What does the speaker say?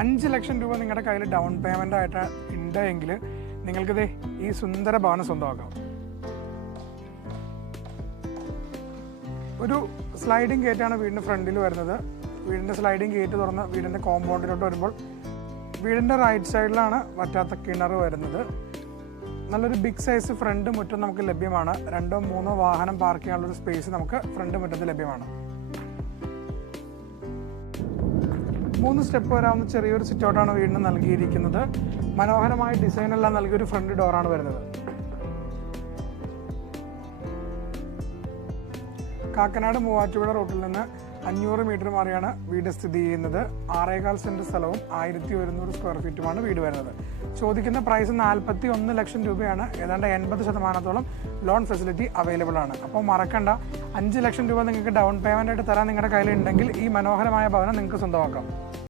5 ലക്ഷം രൂപ നിങ്ങളുടെ കയ്യിൽ ഡൗൺ പേയ്മെൻ്റ് ആയിട്ട് ഉണ്ടെങ്കിൽ നിങ്ങൾക്കിത് ഈ സുന്ദര ഭവനം സ്വന്തമാക്കാം. ഒരു സ്ലൈഡിങ് ഗേറ്റാണ് വീടിൻ്റെ ഫ്രണ്ടിൽ വരുന്നത്. വീടിൻ്റെ സ്ലൈഡിങ് ഗേറ്റ് തുറന്ന് വീടിൻ്റെ കോമ്പൗണ്ടിലോട്ട് വരുമ്പോൾ വീടിൻ്റെ റൈറ്റ് സൈഡിലാണ് വറ്റാത്ത കിണർ വരുന്നത്. നല്ലൊരു ബിഗ് സൈസ് ഫ്രണ്ട് മുറ്റം നമുക്ക് ലഭ്യമാണ്. 2-3 വാഹനം പാർക്ക് ചെയ്യാനുള്ളൊരു സ്പേസ് നമുക്ക് ഫ്രണ്ട് മുറ്റത്ത് ലഭ്യമാണ്. 3 സ്റ്റെപ്പ് വരാവുന്ന ചെറിയൊരു സിറ്റൗട്ടാണ് വീടിന് നൽകിയിരിക്കുന്നത്. മനോഹരമായ ഡിസൈനെല്ലാം നൽകിയൊരു ഫ്രണ്ട് ഡോറാണ് വരുന്നത്. കാക്കനാട് മൂവാറ്റുപുഴ റൂട്ടിൽ നിന്ന് 500 മീറ്റർ മാറിയാണ് വീട് സ്ഥിതി ചെയ്യുന്നത്. 6.25 സെൻറ്റ് സ്ഥലവും 1100 സ്ക്വയർ ഫീറ്റുമാണ് വീട് വരുന്നത്. ചോദിക്കുന്ന പ്രൈസ് 41 ലക്ഷം രൂപയാണ്. ഏതാണ്ട് 80% ലോൺ ഫെസിലിറ്റി അവൈലബിൾ ആണ്. അപ്പോൾ മറക്കണ്ട, 5 ലക്ഷം രൂപ നിങ്ങൾക്ക് ഡൗൺ പേയ്മെൻ്റ് ആയിട്ട് തരാൻ നിങ്ങളുടെ കയ്യിലുണ്ടെങ്കിൽ ഈ മനോഹരമായ ഭവനം നിങ്ങൾക്ക് സ്വന്തമാക്കാം.